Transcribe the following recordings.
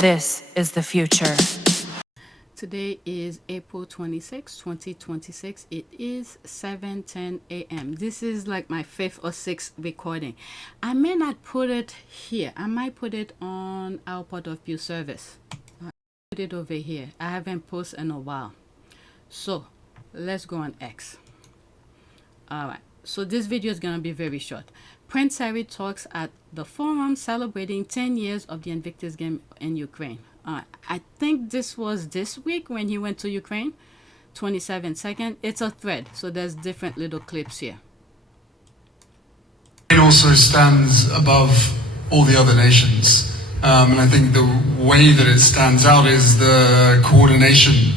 This is the future. Today is April 26, 2026. It is 7:10 a.m. This is like my 5th or 6th recording. I may not put it here. I might put it on our port of view service. Put it over here. I haven't posted in a while. So let's go on X. Alright, so this video is going to be very short. Prince Harry talks at the forum celebrating 10 years of the Invictus Game in Ukraine. I think this was this week when he went to Ukraine. 27 seconds. It's a thread, so there's different little clips here. It also stands above all the other nations. And I think the way that it stands out is the coordination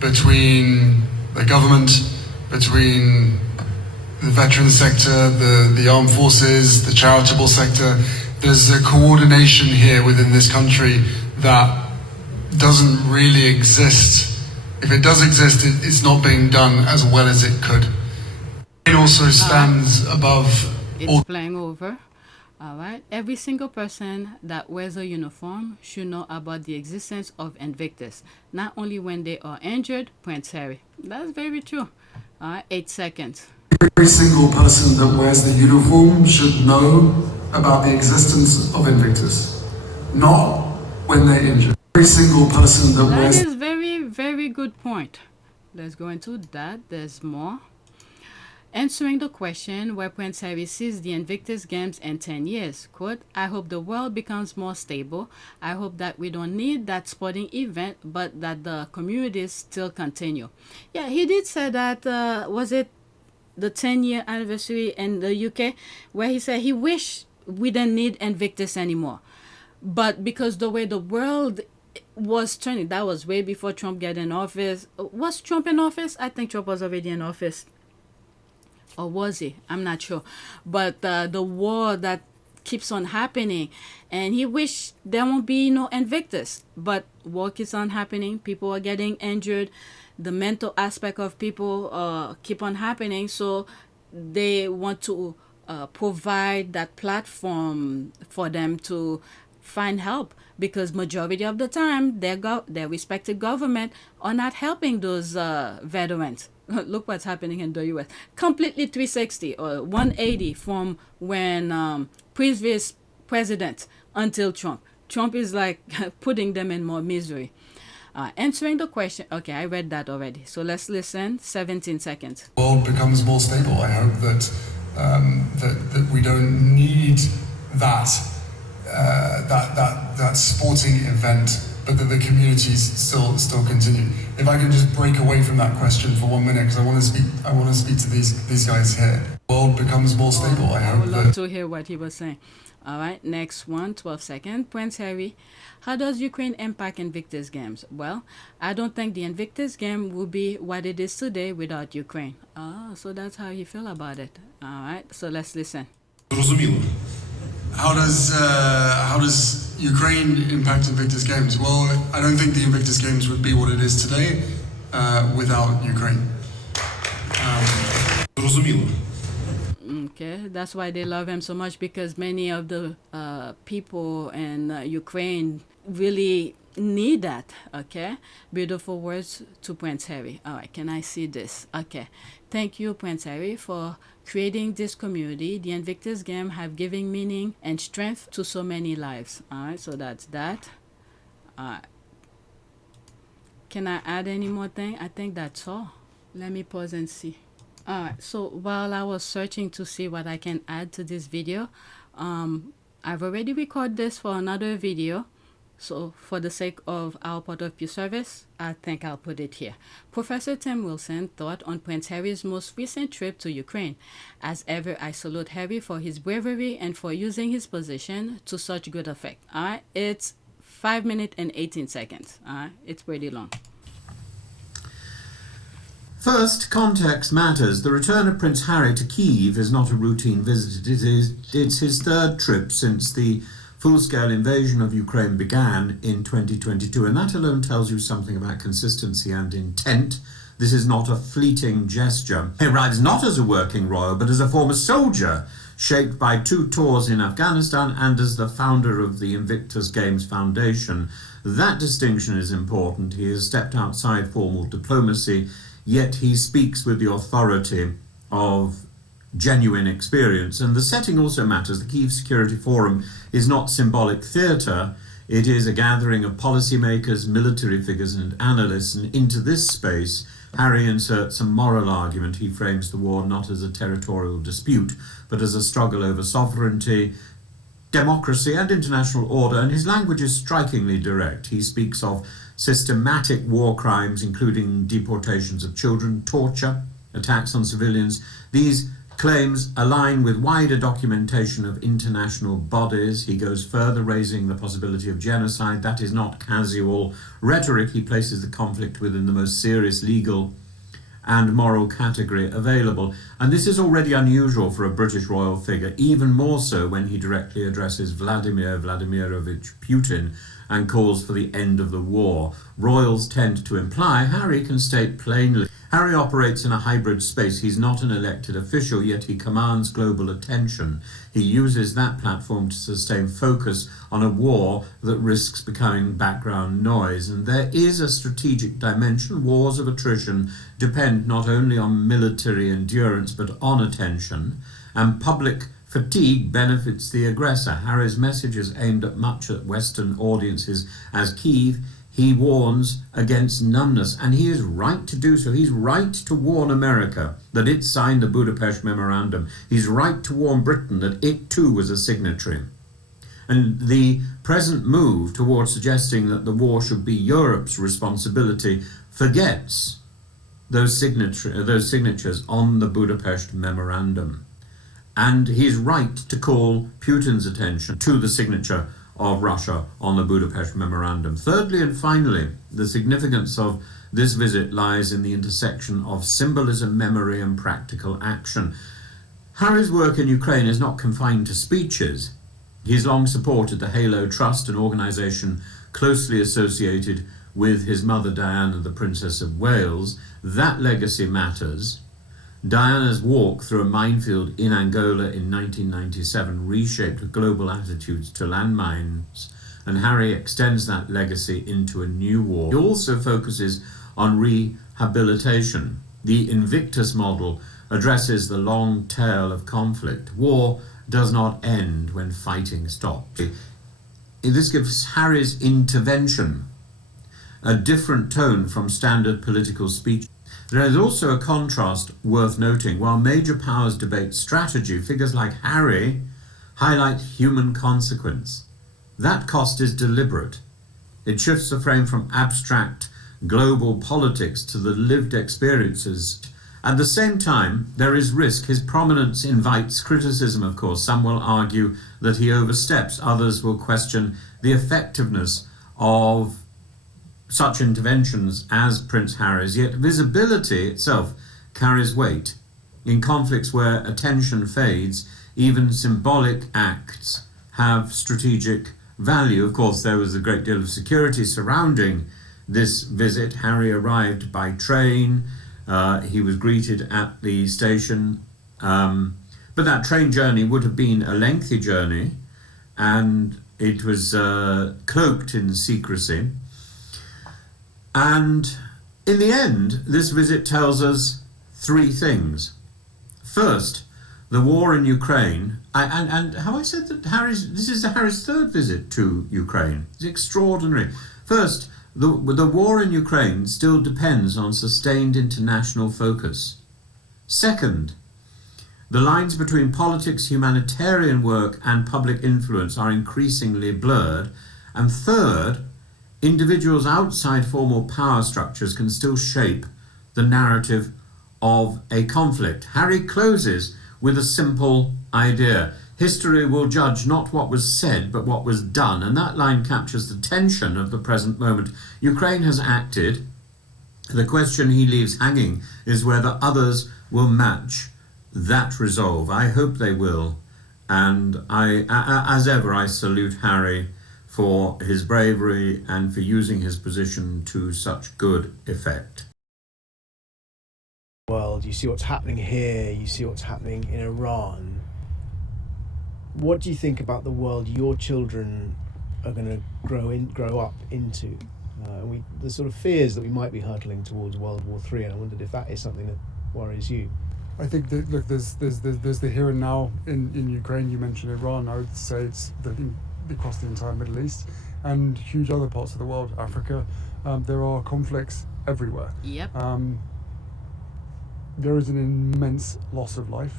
between the government, between the veteran sector, the armed forces, the charitable sector. There's a coordination here within this country that doesn't really exist. If it does exist, it's not being done as well as it could. It also stands above all. It's playing over. All right. Every single person that wears a uniform should know about the existence of Invictus, not only when they are injured. Prince Harry. That's very true. All right. 8 seconds. Every single person that wears the uniform should know about the existence of Invictus, not when they're injured. Every single person that wears... That is very, very good point. Let's go into that. There's more. Answering the question where Prince Harry sees the Invictus Games in 10 years. Quote, I hope the world becomes more stable. I hope that we don't need that sporting event, but that the communities still continue. Yeah, he did say that, was it the 10-year anniversary in the UK, where he said he wished we didn't need Invictus anymore. But because the way the world was turning, that was way before Trump got in office. Was Trump in office? I think Trump was already in office. Or was he? I'm not sure. But the war that keeps on happening, and he wished there won't be no Invictus. But war keeps on happening. People are getting injured. The mental aspect of people keep on happening. So they want to provide that platform for them to find help, because majority of the time their respective government are not helping those veterans. Look what's happening in the US. Completely 360 or 180 from when previous president until Trump. Trump is like putting them in more misery. Answering the question. Okay, I read that already. So let's listen. 17 seconds. The world becomes more stable. I hope that that we don't need that sporting event, but that the communities still continue. If I can just break away from that question for 1 minute, because I want to speak to these guys here. The world becomes more stable. I would love to hear what he was saying. All right, next one, 12 seconds. Prince Harry, how does Ukraine impact Invictus Games? Well, I don't think the Invictus Game will be what it is today without Ukraine. Oh, so that's how you feel about it. All right, so let's listen. How does Ukraine impact Invictus Games? Well, I don't think the Invictus Games would be what it is today without Ukraine. Okay, that's why they love him so much, because many of the people in Ukraine really need that. Okay, beautiful words to Prince Harry. All right, can I see this? Okay, thank you, Prince Harry, for creating this community. The Invictus Game have given meaning and strength to so many lives. All right, so that's that. Can I add any more thing? I think that's all. Let me pause and see. All right, so while I was searching to see what I can add to this video, I've already recorded this for another video. So for the sake of our port of view service, I think I'll put it here. Professor Tim Wilson thought on Prince Harry's most recent trip to Ukraine. As ever, I salute Harry for his bravery and for using his position to such good effect. All right, it's 5 minutes and 18 seconds. All right, it's pretty long. First, context matters. The return of Prince Harry to Kyiv is not a routine visit. It's his third trip since the full-scale invasion of Ukraine began in 2022, and that alone tells you something about consistency and intent. This is not a fleeting gesture. He arrives not as a working royal, but as a former soldier shaped by 2 tours in Afghanistan and as the founder of the Invictus Games Foundation. That distinction is important. He has stepped outside formal diplomacy, yet he speaks with the authority of genuine experience. And the setting also matters. The Kyiv Security Forum is not symbolic theatre. It is a gathering of policymakers, military figures and analysts, and into this space Harry inserts a moral argument. He frames the war not as a territorial dispute, but as a struggle over sovereignty, democracy and international order, and his language is strikingly direct. He speaks of systematic war crimes, including deportations of children, torture, attacks on civilians. These claims align with wider documentation of international bodies. He goes further, raising the possibility of genocide. That is not casual rhetoric. He places the conflict within the most serious legal and moral category available. And this is already unusual for a British royal figure, even more so when he directly addresses Vladimir Vladimirovich Putin and calls for the end of the war. Royals tend to imply. Harry can state plainly. Harry operates in a hybrid space. He's not an elected official, yet he commands global attention. He uses that platform to sustain focus on a war that risks becoming background noise. And there is a strategic dimension. Wars of attrition depend not only on military endurance, but on attention. And public fatigue benefits the aggressor. Harry's message is aimed at much at Western audiences as Kyiv. He warns against numbness, and he is right to do so. He's right to warn America that it signed the Budapest Memorandum. He's right to warn Britain that it too was a signatory. And the present move towards suggesting that the war should be Europe's responsibility forgets those signatures on the Budapest Memorandum. And he's right to call Putin's attention to the signature of Russia on the Budapest Memorandum. Thirdly and finally, the significance of this visit lies in the intersection of symbolism, memory and practical action. Harry's work in Ukraine is not confined to speeches. He's long supported the Halo Trust, an organisation closely associated with his mother Diana, the Princess of Wales. That legacy matters. Diana's walk through a minefield in Angola in 1997 reshaped global attitudes to landmines, and Harry extends that legacy into a new war. He also focuses on rehabilitation. The Invictus model addresses the long tail of conflict. War does not end when fighting stops. This gives Harry's intervention a different tone from standard political speech. There is also a contrast worth noting. While major powers debate strategy, figures like Harry highlight human consequence. That cost is deliberate. It shifts the frame from abstract global politics to the lived experiences. At the same time, there is risk. His prominence invites criticism, of course. Some will argue that he oversteps. Others will question the effectiveness of such interventions as Prince Harry's, yet visibility itself carries weight. In conflicts where attention fades, even symbolic acts have strategic value. Of course, there was a great deal of security surrounding this visit. Harry arrived by train. He was greeted at the station. But that train journey would have been a lengthy journey, and it was cloaked in secrecy. And in the end, this visit tells us 3 things. First, the war in Ukraine, and how I said that this is Harry's 3rd visit to Ukraine. It's extraordinary. First, the war in Ukraine still depends on sustained international focus. Second, the lines between politics, humanitarian work and public influence are increasingly blurred. And third, individuals outside formal power structures can still shape the narrative of a conflict. Harry closes with a simple idea. History will judge not what was said, but what was done. And that line captures the tension of the present moment. Ukraine has acted. The question he leaves hanging is whether others will match that resolve. I hope they will. And as ever, I salute Harry for his bravery and for using his position to such good effect. Well, you see what's happening here, you see what's happening in Iran. What do you think about the world your children are going to grow up into? The sort of fears that we might be hurtling towards World War III, and I wondered if that is something that worries you. I think that, look, there's the here and now in Ukraine. You mentioned Iran. I would say it's across the entire Middle East and huge other parts of the world, Africa. There are conflicts everywhere. Yep. There is an immense loss of life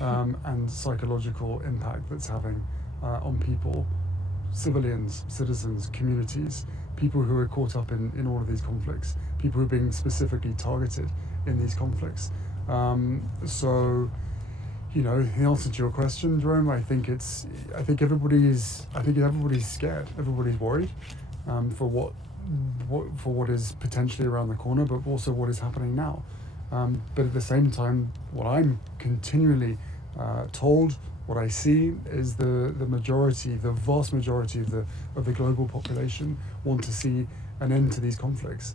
and psychological impact that's having on people, civilians, citizens, communities, people who are caught up in all of these conflicts, people who are being specifically targeted in these conflicts. So, you know, the answer to your question, Jerome, I think everybody's scared, everybody's worried for what is potentially around the corner, but also what is happening now. But at the same time, what I'm continually told, what I see is the vast majority of the global population want to see an end to these conflicts,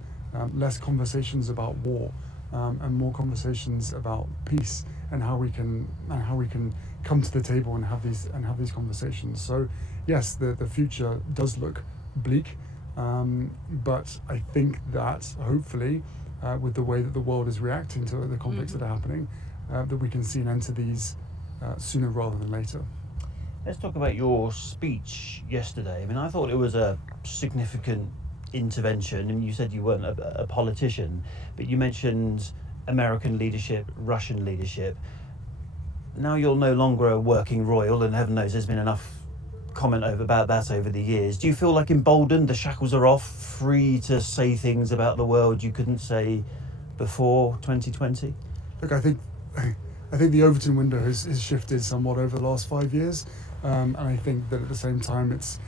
less conversations about war, and more conversations about peace and how we can come to the table and have these conversations. So yes, the future does look bleak, but I think that hopefully with the way that the world is reacting to the conflicts that are happening, that we can see an end to these sooner rather than later. Let's talk about your speech yesterday. I mean, I thought it was a significant intervention, and you said you weren't a politician, but you mentioned American leadership, Russian leadership. Now you're no longer a working royal, and heaven knows there's been enough comment about that over the years. Do you feel like emboldened, the shackles are off, free to say things about the world you couldn't say before 2020? Look, I think the Overton window has shifted somewhat over the last 5 years, and I think that at the same time, it's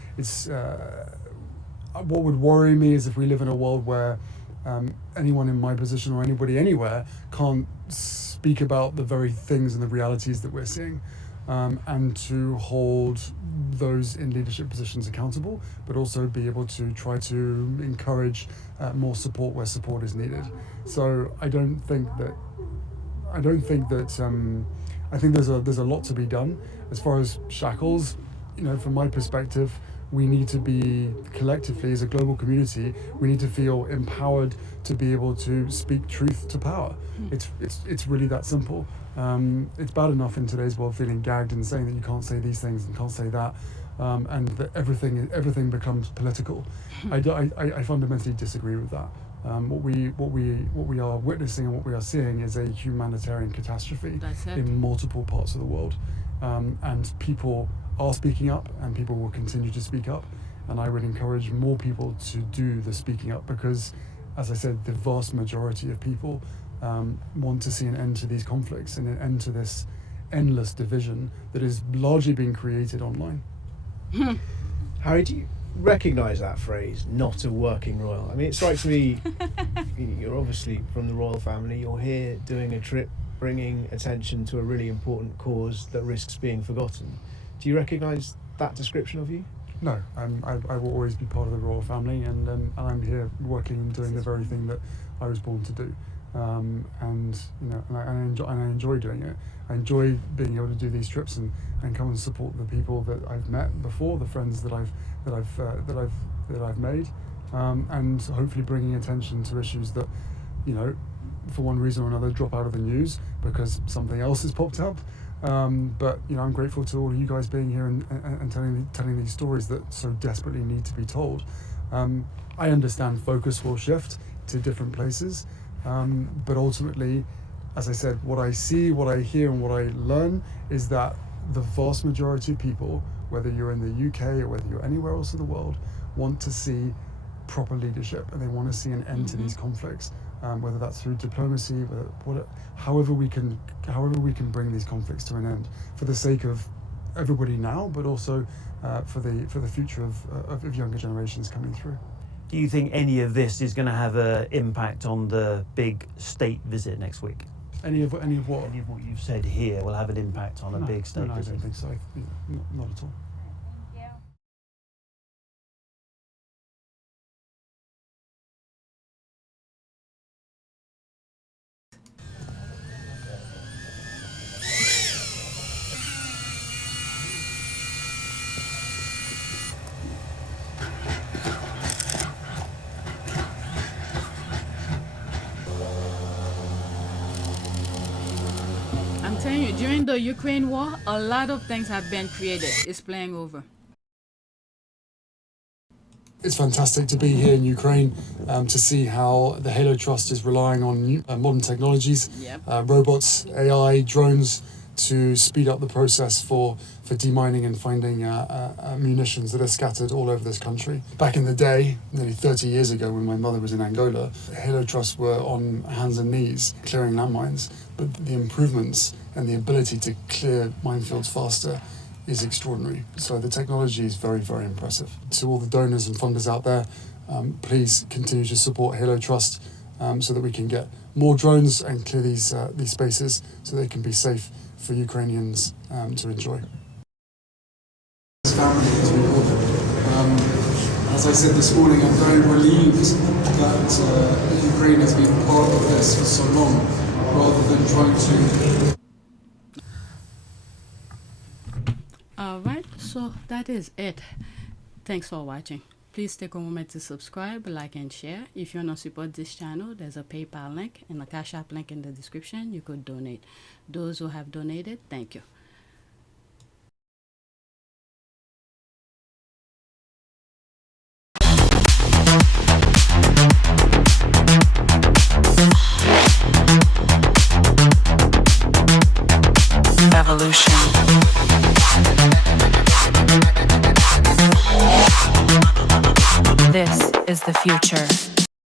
what would worry me is if we live in a world where anyone in my position or anybody anywhere can't speak about the very things and the realities that we're seeing, and to hold those in leadership positions accountable, but also be able to try to encourage more support where support is needed. So I think there's a lot to be done. As far as shackles, you know, from my perspective, we need to be collectively as a global community, we need to feel empowered to be able to speak truth to power. It's really that simple. It's bad enough in today's world feeling gagged and saying that you can't say these things and can't say that, and that everything becomes political. I fundamentally disagree with that. What we are witnessing and what we are seeing is a humanitarian catastrophe in multiple parts of the world, and people are speaking up, and people will continue to speak up, and I would encourage more people to do the speaking up, because, as I said, the vast majority of people want to see an end to these conflicts and an end to this endless division that is largely being created online. Harry, do you recognise that phrase, not a working royal? I mean, it strikes me, you're obviously from the royal family, you're here doing a trip, bringing attention to a really important cause that risks being forgotten. Do you recognise that description of you? No, I will always be part of the royal family, and I'm here working and doing the very thing that I was born to do. And you know, and I enjoy doing it. I enjoy being able to do these trips and come and support the people that I've met before, the friends that I've made, and hopefully bringing attention to issues that, you know, for one reason or another drop out of the news because something else has popped up. But you know, I'm grateful to all of you guys being here and telling these stories that so desperately need to be told. I understand focus will shift to different places, but ultimately, as I said, what I see, what I hear, and what I learn is that the vast majority of people, whether you're in the UK or whether you're anywhere else in the world, want to see proper leadership, and they want to see an end to these conflicts. Whether that's through diplomacy, however we can bring these conflicts to an end, for the sake of everybody now, but also for the future of younger generations coming through. Do you think any of this is going to have an impact on the big state visit next week? Any of what? Any of what you've said here will have an impact on a big state visit? I don't think so. Not at all. During the Ukraine war, a lot of things have been created. It's playing over. It's fantastic to be here in Ukraine to see how the Halo Trust is relying on modern technologies, robots, AI, drones to speed up the process for demining and finding munitions that are scattered all over this country. Back in the day, nearly 30 years ago when my mother was in Angola, Halo Trust were on hands and knees clearing landmines, but the improvements and the ability to clear minefields faster is extraordinary. So the technology is very, very impressive. To all the donors and funders out there, please continue to support Halo Trust so that we can get more drones and clear these spaces so they can be safe for Ukrainians to enjoy. Family as we call it. As I said this morning, I'm very relieved that Ukraine has been part of this for so long, rather than trying to. Alright, so that is it. Thanks for watching. Please take a moment to subscribe, like, and share. If you want to support this channel, there's a PayPal link and a Cash App link in the description. You could donate. Those who have donated, thank you. Evolution. This is the future.